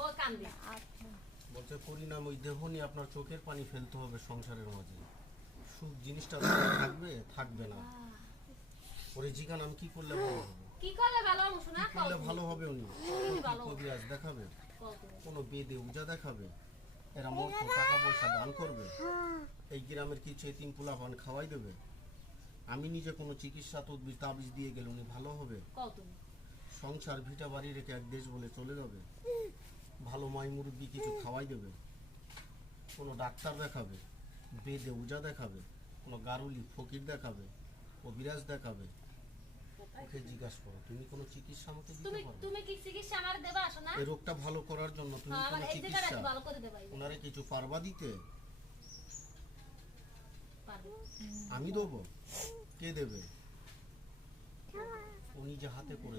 ও কান্দে বলছে পরিণাম ওই দেহ নিয়ে আপনার চোখের পানি ফেলতে হবে সংসারের মাঝে। সুখ জিনিসটা থাকবে থাকবে না। ওরে জিগান আমি কি করলে ভালো হবে, কি করলে ভালো হবে শোনা কি করলে ভালো হবে? উনি ভালো কবিরাজ দেখাবে, কত কোনো বেদে উজা দেখাবে, এরা মর্ত টাকা পয়সা দান করবে, এই গ্রামের কিছু এতিম পোলাপান খাওয়াই দেবে। আমি নিজে কোনো চিকিৎসা তদবির তাবিজ দিয়ে গেলে উনি ভালো হবে? কত সংসার ভিটা বাড়ি রেখে এক দেশ বলে চলে যাবে। ভালো মাই মুরব্বি কিছু খাওয়াই দেবে, কোনো ডাক্তার দেখাবে, বেদে উজা দেখাবে, কোনো গারুলি ফকির দেখাবে, কবিরাজ দেখাবে। ওকে জিজ্ঞাসা করো তুমি কোনো চিকিৎসা আমাকে দিতে তুমি পারো? তুমি কি চিকিৎসা আমার দেবা শোনা এই রোগটা ভালো করার জন্য তুমি আমার কোনো এই জায়গাটা চিকিৎসা ভালো করে দেবা ওনারে কিছু পারবা দিতে? পারবে আমি দেবো? কে দেবে? উনি যে হাতে করে